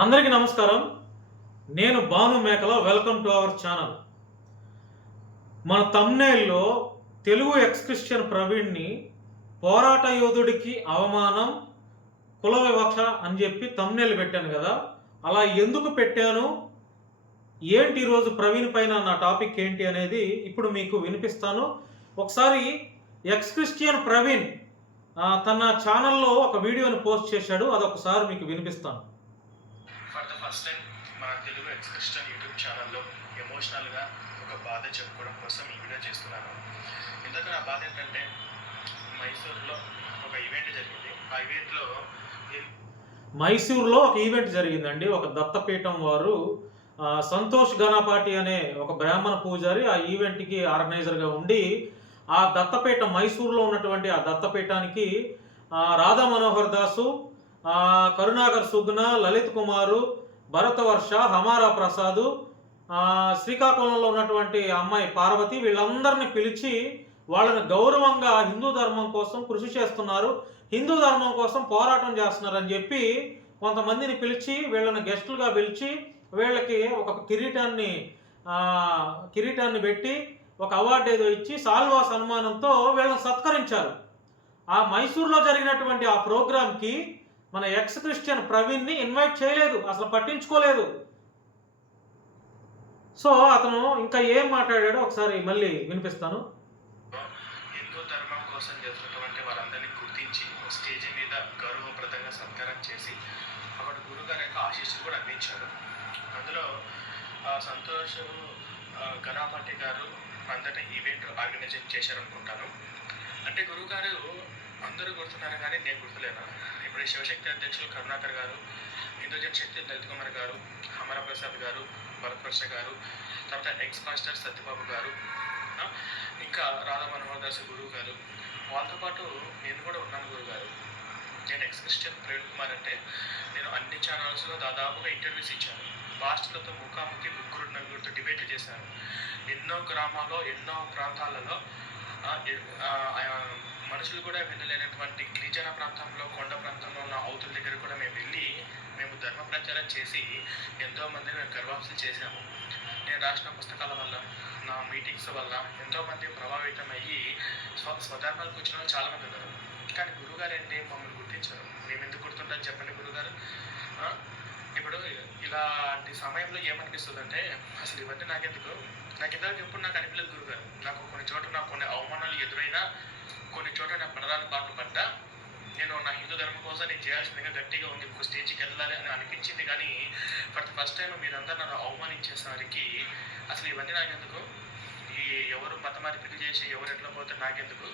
అందరికీ నమస్కారం. నేను భాను మేకల వెల్కమ్ టు అవర్ ఛానల్. మన తమ్నేల్లో తెలుగు ఎక్స్ క్రిస్టియన్ ప్రవీణ్ని పోరాట యోధుడికి అవమానం కుల వివక్ష అని చెప్పి తమ్నేల్ పెట్టాను కదా. అలా ఎందుకు పెట్టాను? ఏంటి ఈరోజు ప్రవీణ్ పైన నా టాపిక్ ఏంటి అనేది ఇప్పుడు మీకు వినిపిస్తాను. ఒకసారి ఎక్స్ క్రిస్టియన్ ప్రవీణ్ తన ఛానల్లో ఒక వీడియోని పోస్ట్ చేశాడు. అదొకసారి మీకు వినిపిస్తాను. ఫస్ట్ టైం మన తెలుగు ఎక్స్క్రిస్టన్ యూట్యూబ్ ఛానల్లో ఎమోషనల్గా ఒక బాధ చెప్పుకోవడం కోసం ఈ వీడియో చేస్తున్నాను. ఇందాక నా బాధ ఏంటంటే మైసూర్లో ఒక ఈవెంట్ జరిగింది. ఆ ఈవెంట్లో మైసూర్లో ఒక ఈవెంట్ జరిగిందండి. ఒక దత్తపీఠం వారు సంతోష్ గణపాటి అనే ఒక బ్రాహ్మణ పూజారి ఆ ఈవెంట్కి ఆర్గనైజర్గా ఉండి ఆ దత్తపీఠం మైసూర్లో ఉన్నటువంటి ఆ దత్తపీఠానికి రాధా మనోహర్ దాసు కరుణాకర్ సుగ్న లలిత్ కుమారు భరతవర్ష హమారా ప్రసాద్ శ్రీకాకుళంలో ఉన్నటువంటి అమ్మాయి పార్వతి వీళ్ళందరినీ పిలిచి వాళ్ళని గౌరవంగా హిందూ ధర్మం కోసం కృషి చేస్తున్నారు. హిందూ ధర్మం కోసం పోరాటం చేస్తున్నారని చెప్పి కొంతమందిని పిలిచి వీళ్ళని గెస్టులుగా పిలిచి వీళ్ళకి ఒక కిరీటాన్ని కిరీటాన్ని పెట్టి ఒక అవార్డు ఏదో ఇచ్చి సాల్వా సన్మానంతో వీళ్ళని సత్కరించారు. ఆ మైసూర్లో జరిగినటువంటి ఆ ప్రోగ్రాంకి మన ఎక్స్ క్రిస్టియన్ ప్రవీణ్ని ఇన్వైట్ చేయలేదు అసలు పట్టించుకోలేదు. సో అతను ఇంకా ఏం మాట్లాడాడో ఒకసారి మళ్ళీ వినిపిస్తాను. హిందూ ధర్మం కోసం చేస్తున్నటువంటి వారందరినీ గుర్తించి స్టేజ్ మీద గౌరవప్రదంగా సత్కారం చేసి అక్కడ గురుగారి యొక్క ఆశీస్సులు కూడా అందించారు అందులో సంతోష్ ఆ, గారు అందరినీ ఈవెంట్ ఆర్గనైజ్ చేశారనుకుంటాను. అంటే గురుగారు అందరూ గుర్తున్నారు కానీ నేను గుర్తులేను? ఇప్పుడు శివశక్తి అధ్యక్షులు కరుణాకర్ గారు హిందూజన్ శక్తి లలిత్ కుమార్ గారు అమర ప్రసాద్ గారు భరత్వర్ష గారు తర్వాత ఎక్స్ మాస్టర్ సత్యబాబు గారు ఇంకా రాధా మనోహర్ దాస్ గురువు గారు. వాళ్ళతో పాటు నేను కూడా ఉన్నాను గురువు గారు. నేను ఎక్స్ క్రిస్టియన్ ప్రవీణ్ కుమార్ అంటే నేను అన్ని ఛానల్స్లో దాదాపుగా ఇంటర్వ్యూస్ ఇచ్చాను. పాస్టర్లతో ముఖాముఖి ముగ్గురు నలుగురితో డిబేట్లు చేశాను. ఎన్నో గ్రామాల్లో ఎన్నో ప్రాంతాలలో మనుషులు కూడా వినలేనటువంటి గిరిజన ప్రాంతంలో కొండ ప్రాంతంలో ఉన్న అవతుల దగ్గర కూడా మేము వెళ్ళి మేము ధర్మ ప్రచారం చేసి ఎంతో మందిని మేము గర్వాంశం చేశాము. నేను రాసిన పుస్తకాల వల్ల నా మీటింగ్స్ వల్ల ఎంతోమంది ప్రభావితం అయ్యి స్వ స్వధర్మాలకు వచ్చిన వాళ్ళు చాలా మంది ఉన్నారు. కానీ గురుగారు ఏంటి? మమ్మల్ని గుర్తించారు. మేము ఎందుకు గుర్తుంటాం చెప్పండి గురుగారు. ఇప్పుడు ఇలాంటి సమయంలో ఏమనిపిస్తుంది అంటే అసలు ఇవన్నీ నాకెందుకు? నాకు ఇంతవరకు ఎప్పుడు నాకు అనిపించలేదు గురుగారు. నాకు కొన్ని చోట్ల నాకు కొన్ని అవమానాలు ఎదురైనా కొన్ని చోట్ల నాకు పడరాని బాటలు పడ్డా. నేను నా హిందూ ధర్మం కోసం నేను చేయాల్సిందిగా గట్టిగా ఉంది. ఒక స్టేజ్కి వెళ్ళాలి అని అనిపించింది. కానీ ఫర్ ద ఫస్ట్ టైం మీరంతా నన్ను అవమానించేసరికి అసలు ఇవన్నీ నాకెందుకు? ఈ ఎవరు మత మార్పిడి చేసి ఎవరు ఎట్లా పోతే నాకెందుకు?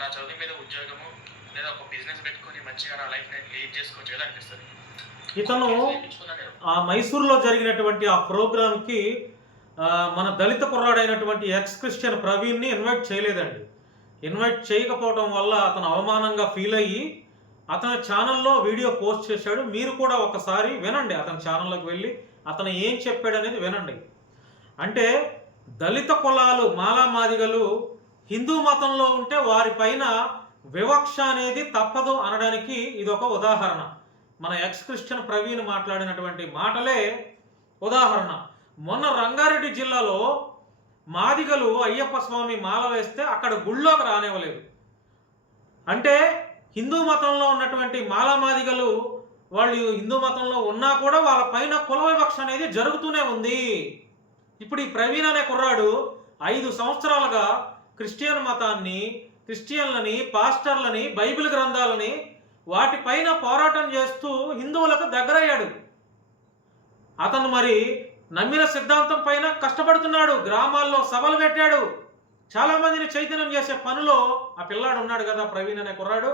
నా చదువు మీద ఉద్యోగము లేదా ఒక బిజినెస్ పెట్టుకొని మంచిగా నా లైఫ్ నేను లీడ్ చేసుకోవచ్చు కదా అనిపిస్తుంది. ఇతను. ఆ మైసూర్లో జరిగినటువంటి ఆ ప్రోగ్రామ్కి మన దళిత కుర్రాడైనటువంటి ఎక్స్ క్రిస్టియన్ ప్రవీణ్ని ఇన్వైట్ చేయలేదండి. ఇన్వైట్ చేయకపోవడం వల్ల అతను అవమానంగా ఫీల్ అయ్యి అతని ఛానల్లో వీడియో పోస్ట్ చేశాడు. మీరు కూడా ఒకసారి వినండి అతని ఛానల్లోకి వెళ్ళి అతను ఏం చెప్పాడు అనేది వినండి. అంటే దళిత కులాలు మాలామాదిగలు హిందూ మతంలో ఉంటే వారిపైన వివక్ష అనేది తప్పదు అనడానికి ఇది ఒక ఉదాహరణ. మన ఎక్స్ క్రిస్టియన్ ప్రవీణ్ మాట్లాడినటువంటి మాటలే ఉదాహరణ. మొన్న రంగారెడ్డి జిల్లాలో మాదిగలు అయ్యప్ప స్వామి మాల వేస్తే అక్కడ గుళ్ళోకి రానివ్వలేదు. అంటే హిందూ మతంలో ఉన్నటువంటి మాలామాదిగలు వాళ్ళు హిందూ మతంలో ఉన్నా కూడా వాళ్ళ పైన కుల వివక్ష అనేది జరుగుతూనే ఉంది. ఇప్పుడు ఈ ప్రవీణ్ అనే కుర్రాడు ఐదు సంవత్సరాలుగా క్రిస్టియన్ మతాన్ని క్రిస్టియన్లని పాస్టర్లని బైబిల్ గ్రంథాలని వాటిపైన పోరాటం చేస్తూ హిందువులకు దగ్గరయ్యాడు. అతను మరి నమ్మిన సిద్ధాంతం పైన కష్టపడుతున్నాడు గ్రామాల్లో సభలు పెట్టాడు. చాలా మందిని చైతన్యం చేసే పనిలో ఆ పిల్లాడు ఉన్నాడు కదా ప్రవీణ్ అనే కుర్రాడు.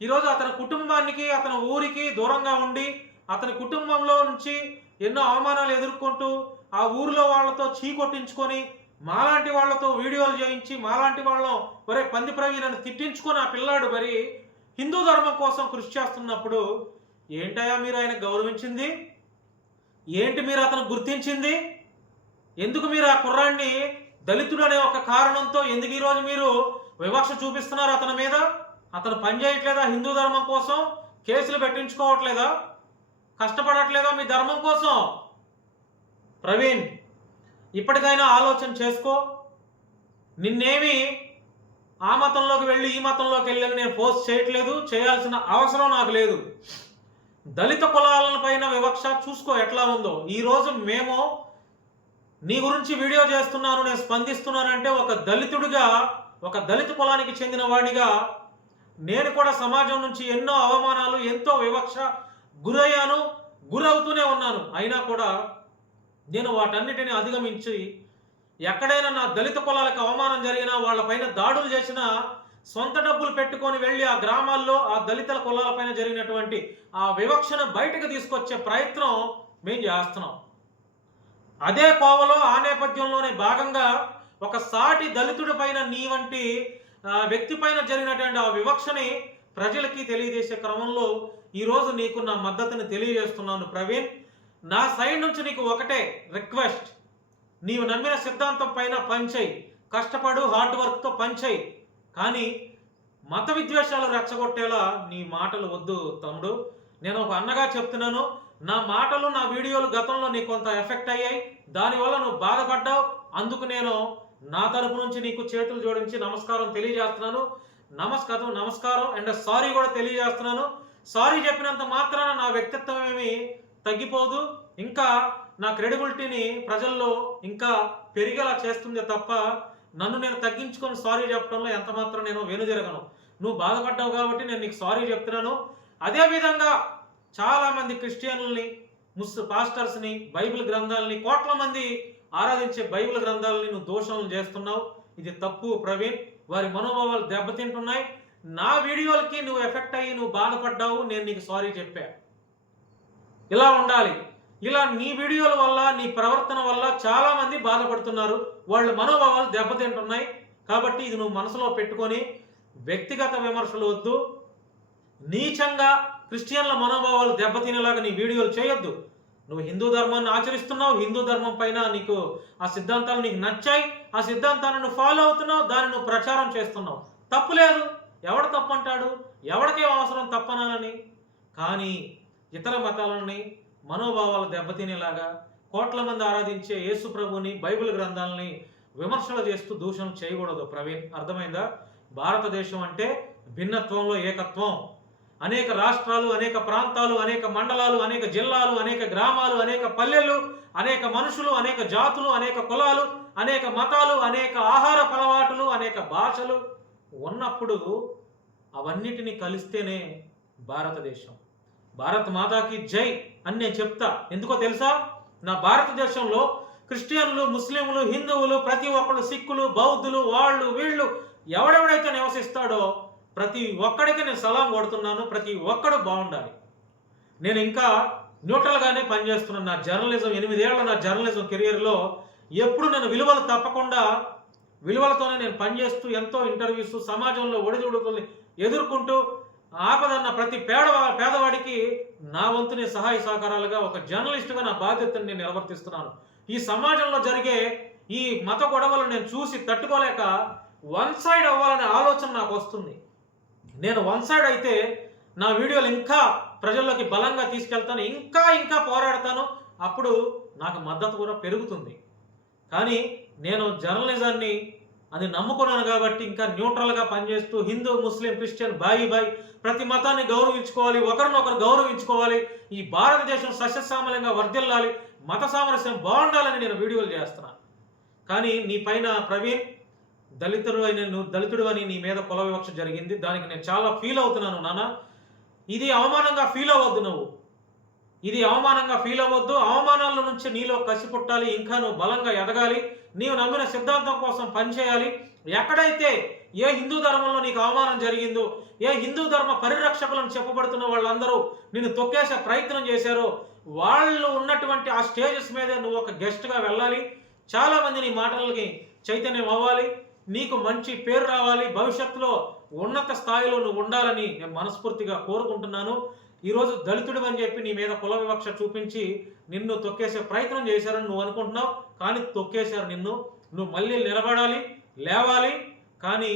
ఈరోజు అతని కుటుంబానికి అతని ఊరికి దూరంగా ఉండి అతని కుటుంబంలో నుంచి ఎన్నో అవమానాలు ఎదుర్కొంటూ ఆ ఊరిలో వాళ్ళతో చీ కొట్టించుకొని మాలాంటి వాళ్ళతో వీడియోలు చేయించి మాలాంటి వాళ్ళం ఒరే పంది ప్రవీణ్ అని తిట్టించుకొని ఆ పిల్లాడు మరి హిందూ ధర్మం కోసం కృషి చేస్తున్నప్పుడు ఏంటయా మీరు ఆయన గౌరవించింది? ఏంటి మీరు అతను గుర్తించింది? ఎందుకు మీరు ఆ కుర్రాన్ని దళితుడు అనే ఒక కారణంతో ఎందుకు ఈరోజు మీరు వివక్ష చూపిస్తున్నారు అతని మీద? అతను పని చేయట్లేదా హిందూ ధర్మం కోసం? కేసులు పెట్టించుకోవట్లేదా? కష్టపడట్లేదా మీ ధర్మం కోసం? ప్రవీణ్ ఇప్పటికైనా ఆలోచన చేసుకో. నిన్నేమి ఆ మతంలోకి వెళ్ళి ఈ మతంలోకి వెళ్ళని నేను పోస్ట్ చేయట్లేదు చేయాల్సిన అవసరం నాకు లేదు. దళిత కులాలపైన వివక్ష చూసుకో ఎట్లా ఉందో. ఈరోజు మేము నీ గురించి వీడియో చేస్తున్నాను నేను స్పందిస్తున్నానంటే ఒక దళితుడిగా ఒక దళిత కులానికి చెందిన వాడిగా నేను కూడా సమాజం నుంచి ఎన్నో అవమానాలు ఎంతో వివక్ష గురయ్యాను గురవుతూనే ఉన్నాను. అయినా కూడా నేను వాటన్నిటిని అధిగమించి ఎక్కడైనా నా దళిత కులాలకు అవమానం జరిగినా వాళ్ళపైన దాడులు చేసినా సొంత డబ్బులు పెట్టుకొని వెళ్ళి ఆ గ్రామాల్లో ఆ దళితుల కులాలపైన జరిగినటువంటి ఆ వివక్షను బయటకు తీసుకొచ్చే ప్రయత్నం మేము చేస్తున్నాం. అదే కోవలో ఆ నేపథ్యంలోనే భాగంగా ఒక సాటి దళితుడి పైన నీ వంటి వ్యక్తి పైన జరిగినటువంటి ఆ వివక్షని ప్రజలకి తెలియజేసే క్రమంలో ఈరోజు నీకు నా మద్దతుని తెలియజేస్తున్నాను ప్రవీణ్. నా సైడ్ నుంచి నీకు ఒకటే రిక్వెస్ట్. నీవు నమ్మిన సిద్ధాంతం పైన పనిచేయి. కష్టపడు హార్డ్ వర్క్తో పనిచేయి. కానీ మత విద్వేషాలు రెచ్చగొట్టేలా నీ మాటలు వద్దు తమ్ముడు. నేను ఒక అన్నగా చెప్తున్నాను నా మాటలు నా వీడియోలు గతంలో నీకు కొంత ఎఫెక్ట్ అయ్యాయి దానివల్ల నువ్వు బాధపడ్డావు అందుకు నేను నా తరపు నుంచి నీకు చేతులు జోడించి నమస్కారం తెలియజేస్తున్నాను. నమస్కారం నమస్కారం అండ్ సారీ కూడా తెలియజేస్తున్నాను. సారీ చెప్పినంత మాత్రాన నా వ్యక్తిత్వం ఏమి తగ్గిపోదు ఇంకా నా క్రెడిబిలిటీని ప్రజల్లో ఇంకా పెరిగేలా చేస్తుంది తప్ప నన్ను నేను తగ్గించుకొని సారీ చెప్పడంలో ఎంత మాత్రం నేను వెనుదిరగను నువ్వు బాధపడ్డావు కాబట్టి నేను నీకు సారీ చెప్తున్నాను. అదేవిధంగా చాలామంది క్రిస్టియన్లని ముస్ పాస్టర్స్ని బైబిల్ గ్రంథాలని కోట్ల మంది ఆరాధించే బైబిల్ గ్రంథాలని నువ్వు దోషణలు చేస్తున్నావు. ఇది తప్పు ప్రవీణ్. వారి మనోభావాలు దెబ్బతింటున్నాయి. నా వీడియోలకి నువ్వు ఎఫెక్ట్ అయ్యి నువ్వు బాధపడ్డావు. నేను నీకు సారీ చెప్పా. ఇలా ఉండాలి. ఇలా నీ వీడియోల వల్ల నీ ప్రవర్తన వల్ల చాలామంది బాధపడుతున్నారు. వాళ్ళ మనోభావాలు దెబ్బతింటున్నాయి. కాబట్టి ఇది నువ్వు మనసులో పెట్టుకొని వ్యక్తిగత విమర్శలు వద్దు. నీచంగా క్రిస్టియన్ల మనోభావాలు దెబ్బతినేలాగా నీ వీడియోలు చేయొద్దు. నువ్వు హిందూ ధర్మాన్ని ఆచరిస్తున్నావు. హిందూ ధర్మం పైన నీకు ఆ సిద్ధాంతాలు నీకు నచ్చాయి. ఆ సిద్ధాంతాన్ని నువ్వు ఫాలో అవుతున్నావు. దాన్ని నువ్వు ప్రచారం చేస్తున్నావు. తప్పు లేదు. ఎవడు తప్పు అంటాడు ఎవడికే అవసరం తప్పనాలని? కానీ ఇతర మతాలని మనోభావాలు దెబ్బతినేలాగా కోట్ల మంది ఆరాధించే యేసు ప్రభుని బైబిల్ గ్రంథాలని విమర్శలు చేస్తూ దూషణ చేయకూడదు. ప్రవీణ్ అర్థమైందా? భారతదేశం అంటే భిన్నత్వంలో ఏకత్వం. అనేక రాష్ట్రాలు అనేక ప్రాంతాలు అనేక మండలాలు అనేక జిల్లాలు అనేక గ్రామాలు అనేక పల్లెలు అనేక మనుషులు అనేక జాతులు అనేక కులాలు అనేక మతాలు అనేక ఆహార అలవాటులు అనేక భాషలు ఉన్నప్పుడు అవన్నిటిని కలిస్తేనే భారతదేశం. భారత్ మాతాకి జై. అని నేను చెప్తా. ఎందుకో తెలుసా? నా భారతదేశంలో క్రిస్టియన్లు ముస్లింలు హిందువులు ప్రతి ఒక్కళ్ళు సిక్కులు బౌద్ధులు వాళ్ళు వీళ్ళు ఎవడెవడైతే నివసిస్తాడో ప్రతి ఒక్కడికి నేను సలాం కొడుతున్నాను ప్రతి ఒక్కడు బాగుండాలి. నేను ఇంకా న్యూట్రల్గానే పనిచేస్తున్నాను. నా జర్నలిజం ఎనిమిదేళ్ళ నా జర్నలిజం కెరియర్లో ఎప్పుడు నేను విలువలు తప్పకుండా విలువలతోనే నేను పనిచేస్తూ ఎంతో ఇంటర్వ్యూస్ సమాజంలో ఒడిదుడుకుల్ని ఎదుర్కొంటూ ఆపదన్న ప్రతి పేడవా పేదవాడికి నా వంతుని సహాయ సహకారాలుగా ఒక జర్నలిస్టుగా నా బాధ్యతను నేను నిర్వర్తిస్తున్నాను. ఈ సమాజంలో జరిగే ఈ మత గొడవలు నేను చూసి తట్టుకోలేక వన్ సైడ్ అవ్వాలనే ఆలోచన నాకు వస్తుంది. నేను వన్ సైడ్ అయితే నా వీడియోలు ఇంకా ప్రజల్లోకి బలంగా తీసుకెళ్తాను ఇంకా ఇంకా పోరాడతాను. అప్పుడు నాకు మద్దతు కూడా పెరుగుతుంది. కానీ నేను జర్నలిజాన్ని అది నమ్ముకున్నాను కాబట్టి ఇంకా న్యూట్రల్గా పనిచేస్తూ హిందూ ముస్లిం క్రిస్టియన్ బాయి బాయ్ ప్రతి మతాన్ని గౌరవించుకోవాలి ఒకరినొకరు గౌరవించుకోవాలి ఈ భారతదేశం సస్యశ్యామలంగా వర్ధిల్లాలి మత సామరస్యం బాగుండాలని నేను వీడియోలు చేస్తున్నాను కానీ నీ పైన ప్రవీణ్ దళితుడు అయిన నువ్వు దళితుడు అని నీ మీద కుల వివక్ష జరిగింది దానికి నేను చాలా ఫీల్ అవుతున్నాను నాన్న. ఇది అవమానంగా ఫీల్ అవ్వద్దు నువ్వు. ఇది అవమానంగా ఫీల్ అవ్వద్దు. అవమానాల నుంచి నీలో కసి పుట్టాలి ఇంకా నువ్వు బలంగా ఎదగాలి. నీవు నమ్మిన సిద్ధాంతం కోసం పనిచేయాలి ఎక్కడైతే ఏ హిందూ ధర్మంలో నీకు అవమానం జరిగిందో ఏ హిందూ ధర్మ పరిరక్షకులను చెప్పబడుతున్న వాళ్ళందరూ నిన్ను తొక్కేసే ప్రయత్నం చేశారో వాళ్ళు ఉన్నటువంటి ఆ స్టేజెస్ మీద నువ్వు ఒక గెస్ట్గా వెళ్ళాలి. చాలామంది నీ మాటలకి చైతన్యం అవ్వాలి. నీకు మంచి పేరు రావాలి. భవిష్యత్తులో ఉన్నత స్థాయిలో నువ్వు ఉండాలని నేను మనస్ఫూర్తిగా కోరుకుంటున్నాను. ఈరోజు దళితుడు అని చెప్పి నీ మీద కుల వివక్ష చూపించి నిన్ను తొక్కేసే ప్రయత్నం చేశారని నువ్వు అనుకుంటున్నావు. కానీ తొక్కేశారు నిన్ను. నువ్వు మళ్ళీ నిలబడాలి లేవాలి కానీ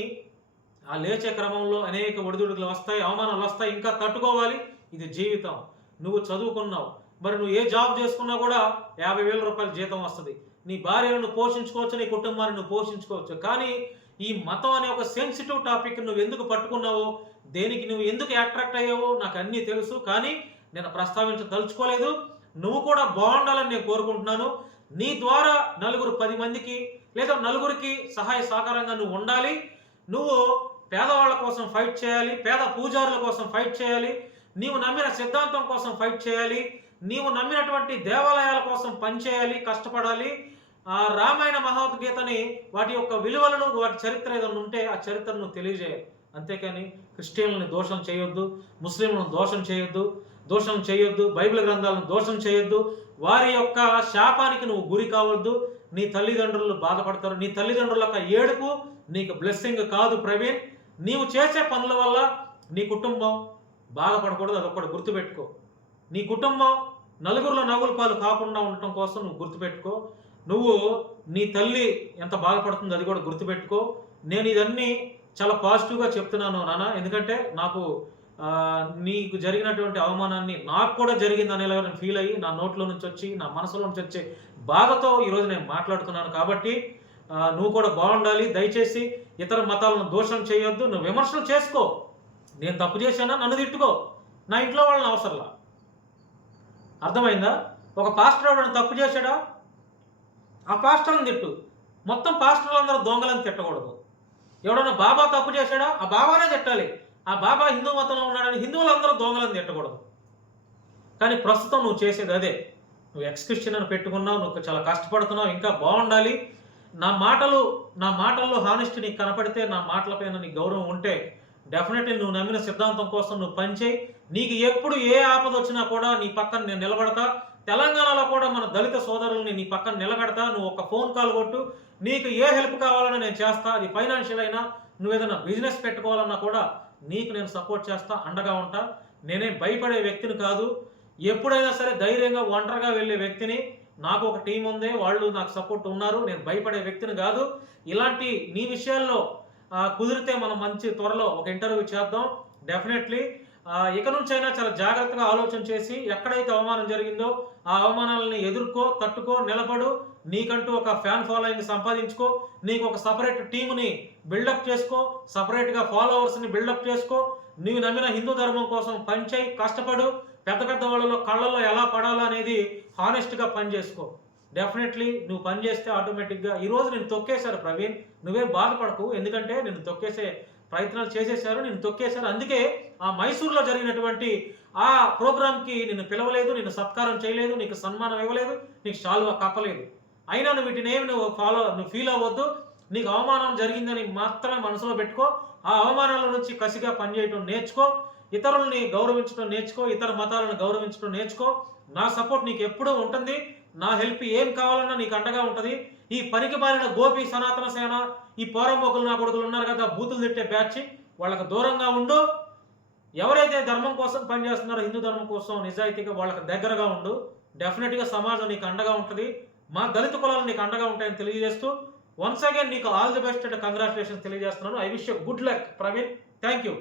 ఆ లేచే క్రమంలో అనేక ఒడిదుడుకులు వస్తాయి అవమానాలు వస్తాయి ఇంకా తట్టుకోవాలి. ఇది జీవితం. నువ్వు చదువుకున్నావు. మరి నువ్వు ఏ జాబ్ చేసుకున్నా కూడా యాభై వేల రూపాయల జీతం వస్తుంది. నీ భార్యను పోషించుకోవచ్చు నీ కుటుంబాన్ని నువ్వు పోషించుకోవచ్చు కానీ ఈ మతం అనే ఒక సెన్సిటివ్ టాపిక్ నువ్వు ఎందుకు పట్టుకున్నావో దేనికి నువ్వు ఎందుకు అట్రాక్ట్ అయ్యావో నాకు అన్నీ తెలుసు కానీ నేను ప్రస్తావించదలుచుకోలేదు. నువ్వు కూడా బాగుండాలని నేను కోరుకుంటున్నాను. నీ ద్వారా నలుగురు పది మందికి లేదా నలుగురికి సహాయ సహకారంగా నువ్వు ఉండాలి. నువ్వు పేదవాళ్ళ కోసం ఫైట్ చేయాలి పేద పూజారుల కోసం ఫైట్ చేయాలి నీవు నమ్మిన సిద్ధాంతం కోసం ఫైట్ చేయాలి నీవు నమ్మినటువంటి దేవాలయాల కోసం పనిచేయాలి కష్టపడాలి. ఆ రామాయణ మహాద్గీతని వాటి యొక్క విలువలను వాటి చరిత్ర ఏదైనా ఉంటే ఆ చరిత్రను తెలియజేయాలి. అంతేకాని క్రిస్టియన్లని దోషం చేయొద్దు ముస్లింలను దోషం చేయొద్దు దోషం చేయొద్దు బైబిల్ గ్రంథాలను దోషం చేయొద్దు. వారి యొక్క శాపానికి నువ్వు గురి కావద్దు. నీ తల్లిదండ్రులు బాధపడతారు. నీ తల్లిదండ్రుల యొక్క ఏడుపు నీకు బ్లెస్సింగ్ కాదు ప్రవీణ్. నీవు చేసే పనుల వల్ల నీ కుటుంబం బాధపడకూడదు. అదొకటి గుర్తుపెట్టుకో. నీ కుటుంబం నలుగురిలో నవ్వుల పాలు కాకుండా ఉండటం కోసం నువ్వు గుర్తుపెట్టుకో. నువ్వు నీ తల్లి ఎంత బాధపడుతుందో అది కూడా గుర్తుపెట్టుకో. నేను ఇదన్నీ చాలా పాజిటివ్గా చెప్తున్నాను నాన్న. ఎందుకంటే నాకు నీకు జరిగినటువంటి అవమానాన్ని నాకు కూడా జరిగింది అనేలాగా నేను ఫీల్ అయ్యి నా నోట్లో నుంచి వచ్చి నా మనసులో నుంచి వచ్చే బాధతో ఈరోజు నేను మాట్లాడుతున్నాను. కాబట్టి నువ్వు కూడా బాగుండాలి. దయచేసి ఇతర మతాలను దోషం చేయొద్దు. నువ్వు విమర్శలు చేసుకో. నేను తప్పు చేశానా? నన్ను తిట్టుకో. నా ఇంట్లో వాళ్ళని అవసరంలా? అర్థమైందా? ఒక పాస్టర్ ఎవడన్నా తప్పు చేశాడా? ఆ పాస్టర్ని తిట్టు. మొత్తం పాస్టర్లందరూ దొంగలను దొంగలని తిట్టకూడదు. ఎవడన్నా బాబా తప్పు చేశాడా? ఆ బాబానే తిట్టాలి. ఆ బాబా హిందూ మతంలో ఉన్నాడని హిందువులందరూ దొంగలని తిట్టకూడదు. కానీ ప్రస్తుతం నువ్వు చేసేది అదే. నువ్వు ఎక్స్క్రిప్షన్ అని పెట్టుకున్నావు నువ్వు చాలా కష్టపడుతున్నావు ఇంకా బాగుండాలి. నా మాటలు నా మాటల్లో హానెస్టీ నీకు కనపడితే నా మాటలపైన నీకు గౌరవం ఉంటే డెఫినెట్లీ నువ్వు నమ్మిన సిద్ధాంతం కోసం నువ్వు పనిచేయి నీకు ఎప్పుడు ఏ ఆపద వచ్చినా కూడా నీ పక్కన నేను నిలబడతా. తెలంగాణలో కూడా మన దళిత సోదరుల్ని నీ పక్కన నిలబెడతా నువ్వు ఒక ఫోన్ కాల్ కొట్టు. నీకు ఏ హెల్ప్ కావాలన్నా నేను చేస్తా. అది ఫైనాన్షియల్ అయినా నువ్వు ఏదైనా బిజినెస్ పెట్టుకోవాలన్నా కూడా నీకు నేను సపోర్ట్ చేస్తా. అండగా ఉంటా. నేనేం భయపడే వ్యక్తిని కాదు. ఎప్పుడైనా సరే ధైర్యంగా ఒంటరిగా వెళ్ళే వ్యక్తిని. నాకు ఒక టీం ఉంది. వాళ్ళు నాకు సపోర్ట్ ఉన్నారు. నేను భయపడే వ్యక్తిని కాదు. ఇలాంటి నీ విషయాల్లో కుదిరితే మనం మంచి త్వరలో ఒక ఇంటర్వ్యూ చేద్దాం. డెఫినెట్లీ ఇక నుంచైనా చాలా జాగ్రత్తగా ఆలోచన చేసి ఎక్కడైతే అవమానం జరిగిందో ఆ అవమానాలని ఎదుర్కో తట్టుకో నిలబడు. నీకంటూ ఒక ఫ్యాన్ ఫాలోయింగ్ సంపాదించుకో. నీకు ఒక సపరేట్ టీముని బిల్డప్ చేసుకో. సపరేట్గా ఫాలోవర్స్ని బిల్డప్ చేసుకో. నీవు నమ్మిన హిందూ ధర్మం కోసం పనిచేయి కష్టపడు. పెద్ద పెద్ద వాళ్ళలో కళ్ళల్లో ఎలా పడాలో అనేది హానెస్ట్గా పని చేసుకో. డెఫినెట్లీ నువ్వు పని చేస్తే ఆటోమేటిక్గా ఈరోజు నేను తొక్కేశారు ప్రవీణ్. నువ్వే బాధపడకు ఎందుకంటే నేను తొక్కేసే ప్రయత్నాలు చేసేశారు నేను తొక్కేశారు. అందుకే ఆ మైసూర్లో జరిగినటువంటి ఆ ప్రోగ్రామ్కి నిన్ను పిలవలేదు నేను సత్కారం చేయలేదు నీకు సన్మానం ఇవ్వలేదు నీకు షాల్వా కప్పలేదు. అయినా నువ్వు వీటిని ఏమి నువ్వు ఫాలో నువ్వు ఫీల్ అవ్వద్దు. నీకు అవమానం జరిగిందని మాత్రమే మనసులో పెట్టుకో. ఆ అవమానాల నుంచి కసిగా పనిచేయటం నేర్చుకో. ఇతరుల్ని గౌరవించడం నేర్చుకో ఇతర మతాలను గౌరవించడం నేర్చుకో. నా సపోర్ట్ నీకు ఎప్పుడూ ఉంటుంది. నా హెల్ప్ ఏం కావాలన్నా నీకు అండగా ఉంటుంది. ఈ పనికి మారిన గోపి సనాతన సేన ఈ పోరంబోకులు నా కొడుకులు ఉన్నారు కదా బూతులు తిట్టే బ్యాచ్ వాళ్ళకి దూరంగా ఉండు. ఎవరైతే ధర్మం కోసం పనిచేస్తున్నారో హిందూ ధర్మం కోసం నిజాయితీగా వాళ్ళకి దగ్గరగా ఉండు. డెఫినెట్గా సమాజం నీకు అండగా ఉంటుంది. మా దళిత కులాలు నీకు అండగా ఉంటాయని తెలియజేస్తూ వన్స్ అగైన్ నీకు all the best and congratulations తెలియజేస్తున్నాను. I wish good luck Praveen thank you